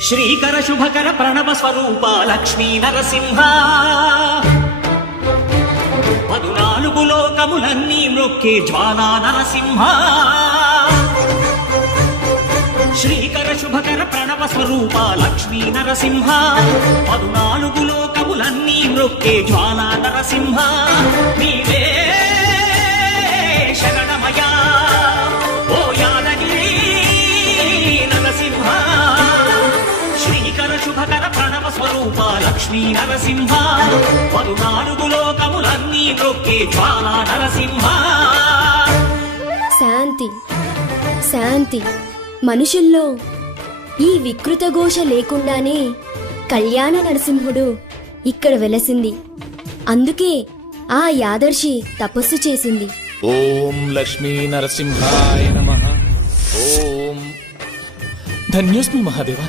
శ్రీకర శుభకర ప్రణవ స్వరూప లక్ష్మీ నరసింహ 14 లోకములన్నీ మ్రొక్కే జ్వాలా నరసింహ శ్రీకర శుభకర ప్రణవ స్వరూప లక్ష్మీ నరసింహ 14 లోకములన్నీ మ్రొక్కే జ్వాలా నరసింహ నీవే శరణమయా ఓ యాదగిరి నరసింహ శ్రీకర శుభకర ప్రణవ స్వరూప లక్ష్మీ నరసింహ 14 లోకములన్నీ మ్రొక్కే జ్వాలా నరసింహ. శాంతి శాంతి మనుషుల్లో ఈ వికృత ఘోష లేకుండానే కళ్యాణ నరసింహుడు ఇక్కడ వెలసింది. అందుకే ఆ యాదర్శి తపస్సు చేసింది. ఓం లక్ష్మీ నరసింహాయ నమః. ఓం ధన్యోస్మి మహాదేవ.